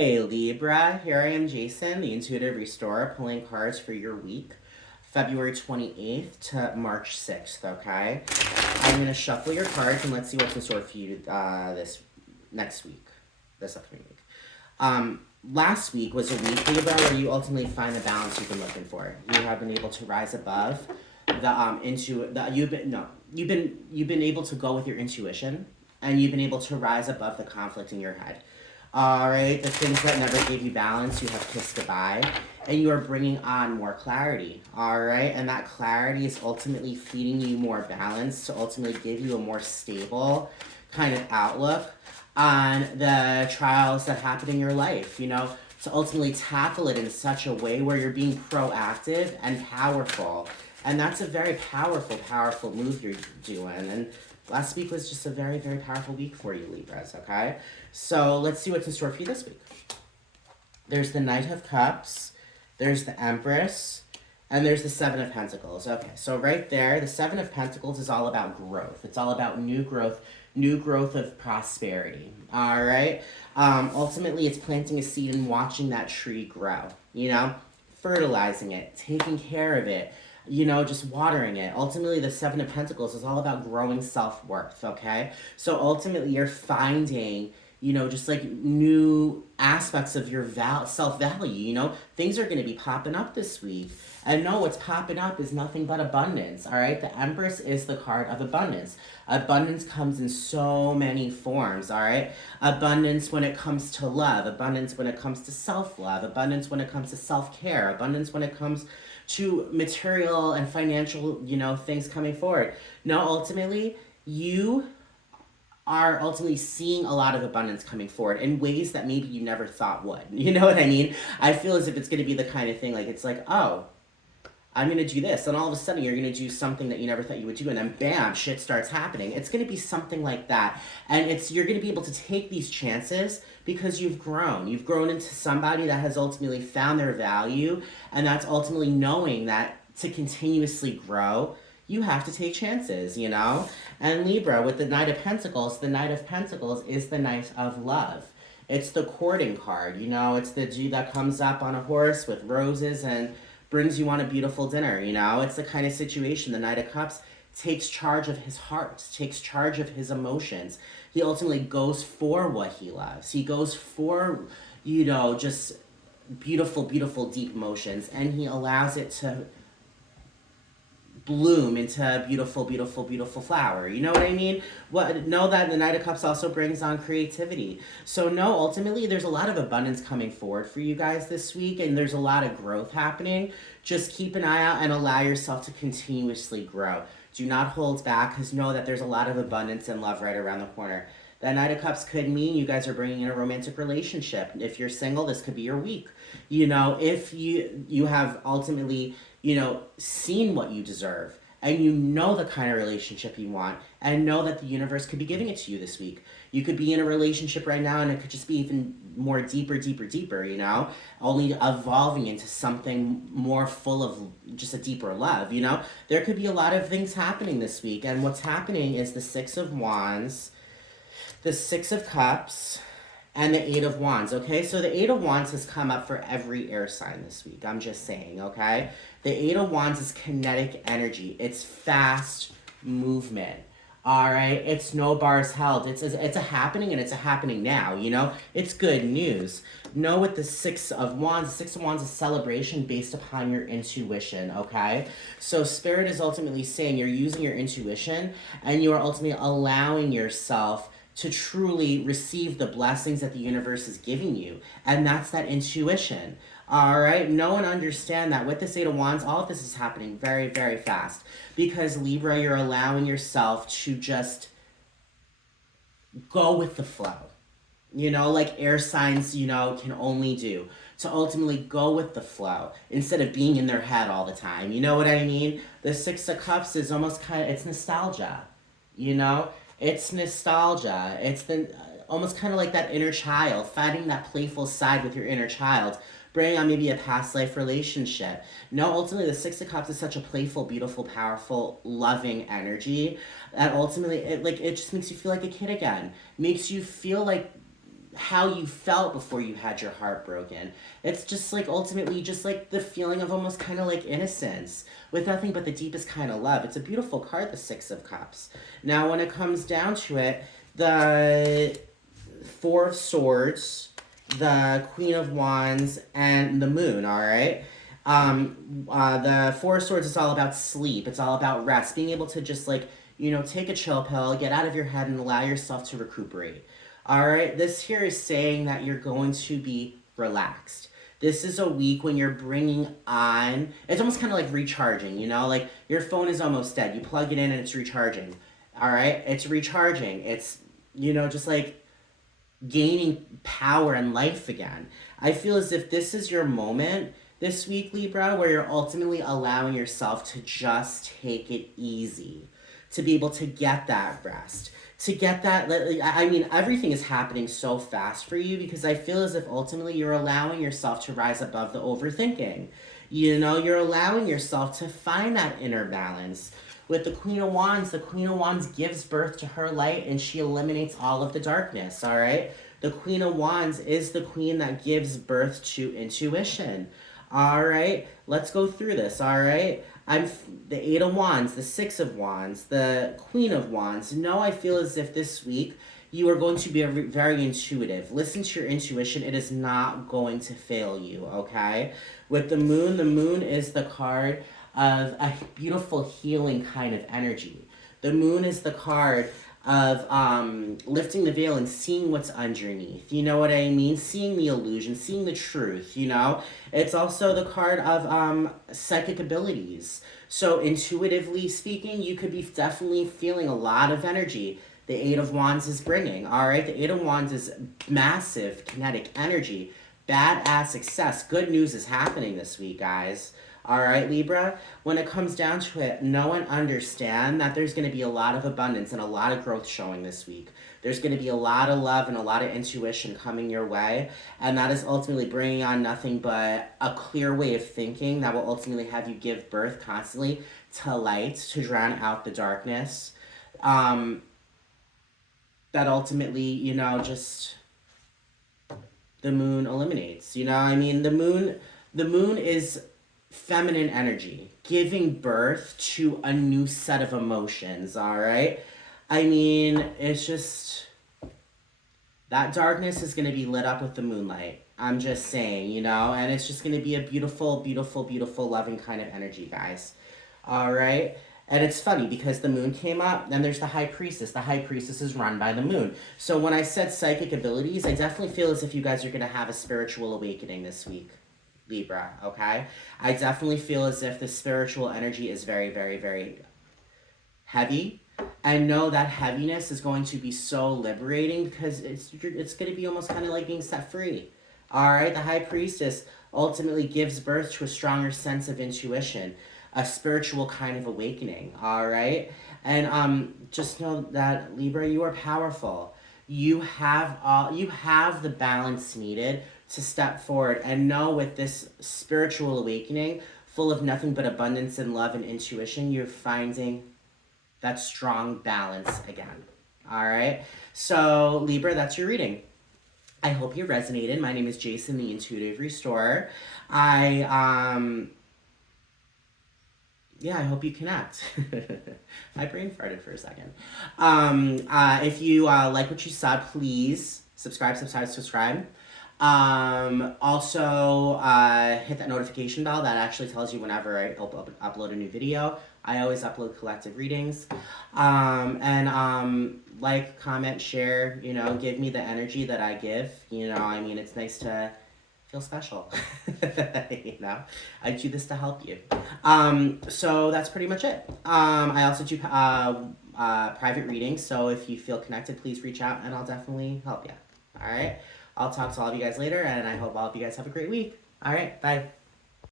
Hey Libra, here I am, Jason, the Intuitive Restorer, pulling cards for your week, February 28th to March 6th, okay? I'm going to shuffle your cards and let's see what's in store for you this next week, this upcoming week. Last week was a week, Libra, where you ultimately find the balance you've been looking for. You have been able to rise above you've been able to go with your intuition, and you've been able to rise above the conflict in your head. All right, the things that never gave you balance, you have kissed goodbye, and you are bringing on more clarity. All right, and that clarity is ultimately feeding you more balance to ultimately give you a more stable kind of outlook on the trials that happen in your life, to ultimately tackle it in such a way where you're being proactive and powerful. And that's a very powerful, powerful move you're doing. And last week was just a very, very powerful week for you, Libras, okay? So let's see what's in store for you this week. There's the Knight of Cups, there's the Empress, and there's the Seven of Pentacles. Okay, so right there, the Seven of Pentacles is all about growth. It's all about new growth of prosperity, all right? Ultimately, it's planting a seed and watching that tree grow, fertilizing it, taking care of it, just watering it. Ultimately, the Seven of Pentacles is all about growing self-worth, okay? So ultimately, you're finding, just like new aspects of your self-value, things are going to be popping up this week. And no, what's popping up is nothing but abundance, all right? The Empress is the card of abundance. Abundance comes in so many forms, all right? Abundance when it comes to love, abundance when it comes to self-love, abundance when it comes to self-care, abundance when it comes to material and financial, things coming forward. No, ultimately, you are ultimately seeing a lot of abundance coming forward in ways that maybe you never thought would. You know what I mean? I feel as if it's going to be the kind of thing, like, it's like, oh, I'm going to do this. And all of a sudden, you're going to do something that you never thought you would do. And then, bam, shit starts happening. It's going to be something like that. And you're going to be able to take these chances because you've grown. You've grown into somebody that has ultimately found their value. And that's ultimately knowing that to continuously grow, you have to take chances, And Libra, with the Knight of Pentacles is the Knight of Love. It's the courting card, It's the dude that comes up on a horse with roses and brings you on a beautiful dinner, It's the kind of situation the Knight of Cups takes charge of his heart, takes charge of his emotions. He ultimately goes for what he loves. He goes for, just beautiful, beautiful, deep emotions, and he allows it to bloom into a beautiful, beautiful, beautiful flower. You know what I mean? Know that the Knight of Cups also brings on creativity. So no, ultimately, there's a lot of abundance coming forward for you guys this week, and there's a lot of growth happening. Just keep an eye out and allow yourself to continuously grow. Do not hold back, because know that there's a lot of abundance and love right around the corner. That Knight of Cups could mean you guys are bringing in a romantic relationship. If you're single, this could be your week. If you have ultimately, seen what you deserve, and the kind of relationship you want, and know that the universe could be giving it to you this week. You could be in a relationship right now, and it could just be even more deeper, only evolving into something more full of just a deeper love, There could be a lot of things happening this week, and what's happening is the Six of Wands, the Six of Cups, and the Eight of Wands, okay? So the Eight of Wands has come up for every air sign this week. I'm just saying, okay? The Eight of Wands is kinetic energy. It's fast movement, all right? It's no bars held. It's a happening, and it's a happening now, It's good news. Know with the Six of Wands is celebration based upon your intuition, okay? So Spirit is ultimately saying you're using your intuition, and you are ultimately allowing yourself to truly receive the blessings that the universe is giving you. And that's that intuition. All right? Know and understand that with this Eight of Wands, all of this is happening very, very fast. Because Libra, you're allowing yourself to just go with the flow. Like air signs, can only do. To ultimately go with the flow instead of being in their head all the time. You know what I mean? The Six of Cups is almost it's nostalgia. It's nostalgia. It's almost kind of like that inner child, fighting that playful side with your inner child, bringing on maybe a past life relationship. No, ultimately, the Six of Cups is such a playful, beautiful, powerful, loving energy that ultimately, it just makes you feel like a kid again. Makes you feel like how you felt before you had your heart broken. It's just like ultimately just like the feeling of almost kind of like innocence with nothing but the deepest kind of love. It's a beautiful card, the Six of Cups. Now, when it comes down to it, the Four of Swords, the Queen of Wands, and the Moon, all right? The Four of Swords is all about sleep. It's all about rest. Being able to just like, take a chill pill, get out of your head, and allow yourself to recuperate. All right, this here is saying that you're going to be relaxed. This is a week when you're bringing on, it's almost kind of like recharging, like your phone is almost dead. You plug it in and it's recharging. All right, it's recharging. It's, just like gaining power and life again. I feel as if this is your moment this week, Libra, where you're ultimately allowing yourself to just take it easy, to be able to get that rest. To get that, everything is happening so fast for you because I feel as if ultimately you're allowing yourself to rise above the overthinking. You're allowing yourself to find that inner balance. With the Queen of Wands gives birth to her light and she eliminates all of the darkness, all right? The Queen of Wands is the queen that gives birth to intuition. All right, let's go through this, all right? I'm the Eight of Wands, the Six of Wands, the Queen of Wands. No, I feel as if this week you are going to be very intuitive. Listen to your intuition. It is not going to fail you, okay? With the Moon is the card of a beautiful healing kind of energy. The Moon is the card of lifting the veil and seeing what's underneath. You know what I mean? Seeing the illusion, seeing the truth, It's also the card of psychic abilities. So intuitively speaking, you could be definitely feeling a lot of energy the Eight of Wands is bringing, all right? The Eight of Wands is massive kinetic energy, badass success. Good news is happening this week, guys. All right, Libra, when it comes down to it, know and understand that there's going to be a lot of abundance and a lot of growth showing this week. There's going to be a lot of love and a lot of intuition coming your way, and that is ultimately bringing on nothing but a clear way of thinking that will ultimately have you give birth constantly to light, to drown out the darkness. That ultimately, just the Moon eliminates. The Moon is feminine energy, giving birth to a new set of emotions, all right? It's just, that darkness is going to be lit up with the moonlight. I'm just saying, and it's just going to be a beautiful, beautiful, beautiful, loving kind of energy, guys. All right? And it's funny because the Moon came up, then there's the High Priestess. The High Priestess is run by the Moon. So when I said psychic abilities, I definitely feel as if you guys are going to have a spiritual awakening this week, Libra, okay? I definitely feel as if the spiritual energy is very, very, very heavy. And know that heaviness is going to be so liberating because it's going to be almost kind of like being set free. All right? The High Priestess ultimately gives birth to a stronger sense of intuition, a spiritual kind of awakening, all right? And just know that, Libra, you are powerful. You have the balance needed to step forward and know with this spiritual awakening full of nothing but abundance and love and intuition, you're finding that strong balance again. All right? So, Libra, that's your reading. I hope you resonated. My name is Jason, the Intuitive Restorer. I hope you connect. My brain farted for a second. If you like what you saw, please subscribe. Also, hit that notification bell. That actually tells you whenever I upload a new video. I always upload collective readings. Like, comment, share, give me the energy that I give. It's nice to feel special. I do this to help you. So that's pretty much it. I also do private readings, so if you feel connected, please reach out and I'll definitely help you. All right? I'll talk to all of you guys later, and I hope all of you guys have a great week. All right, bye.